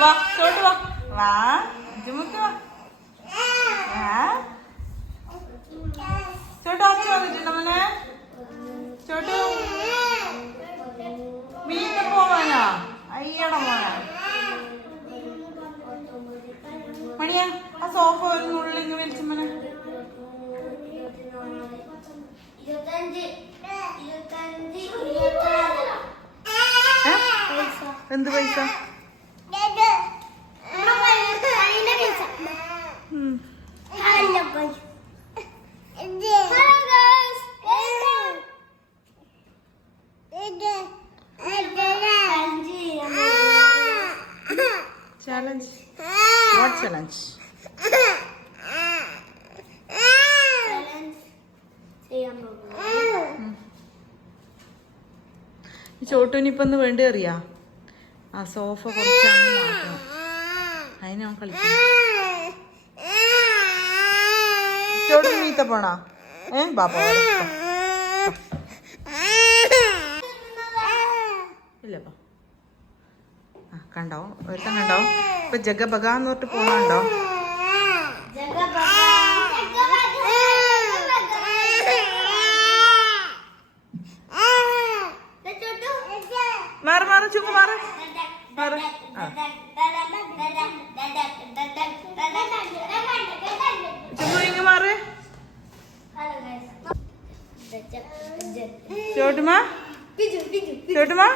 വാ ചോട്ട് വാ വാ ജുമുക്ക് വാ ചോട്ടു അച്ഛൻ വന്നിട്ടുണ്ടോ മോനെ ചോട്ടു വീട്ടിൽ പോവാനാ അയ്യട മോനെ മണിയാ ആ സോഫ ഒരു നുള്ളിൽ ഇങ്ങ് വലിച്ചു മോനെ എന്ത് പൈസ challenge what challenge ഈ ചോട്ടൂനിപ്പൊന്ന് വേണ്ടി അറിയാ ആ സോഫ കുറച്ചങ്ങ് മാറ്റണം അതിന് അവൻ കളിക്കണം ചോട്ടു മീത്ത പോണാ ബാപ്പാ ഇല്ലപ്പാ ആ കണ്ടോ ഒരുത്തം കണ്ടോ ഇപ്പൊ ജഗബഗാന്ന് പറഞ്ഞിട്ട് പോണുണ്ടോ മാറ് മാറ് ചുമ്മാ മാറ് മാറ് ചുമ്മാ ഇങ്ങ് മാറ് ചോട്ടുമാ ചോട്ടുമാ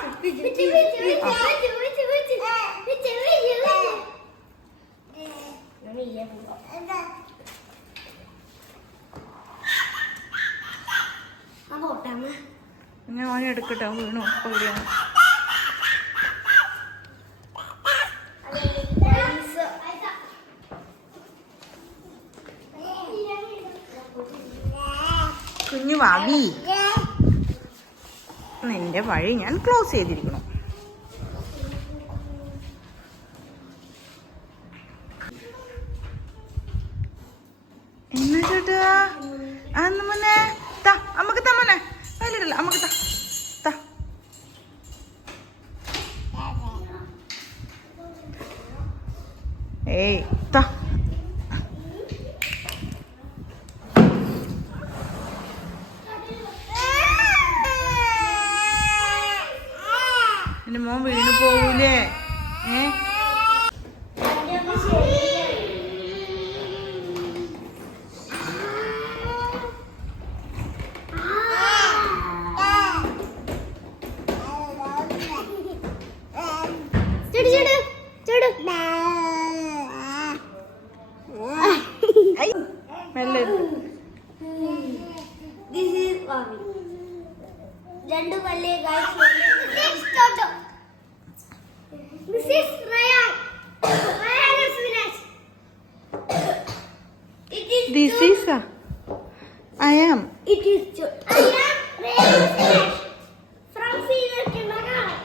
ഞാൻ ഓനെ എടുക്കട്ടെ വീണു എവിടെയാണ് കുഞ്ഞു വാവി നിന്റെ വഴി ഞാൻ ക്ലോസ് ചെയ്തിരിക്കണം എന്നാ ചേട്ടാ അന്ന് മോനെ താ അമ്മക്ക് താ മോനെ അതിലിടല്ല അമ്മക്ക് താ താ ഏയ് താ എന്റെ മോൻ വീണ് പോവൂലേ രണ്ട് വലിയ This is Ryan. Ryan is finished. This is I am. It is I am Ryan is finished. From senior kindergarten.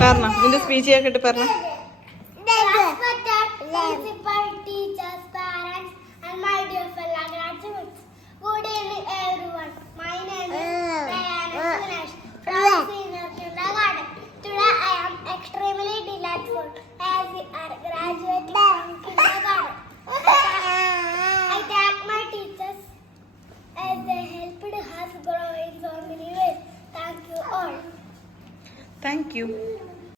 പറഞ്ഞോ ഇതിന്റെ സ്പീച്ച് കേട്ടിട്ട് പറഞ്ഞോ Principal, teachers, parents, and my dear fellow graduates. Good evening, everyone. My name is Ryan Sunesh from senior kindergarten. Today I am extremely delightful as we are graduating from kindergarten. I thank my teachers as they helped us grow in so many ways. Thank you all. Thank you.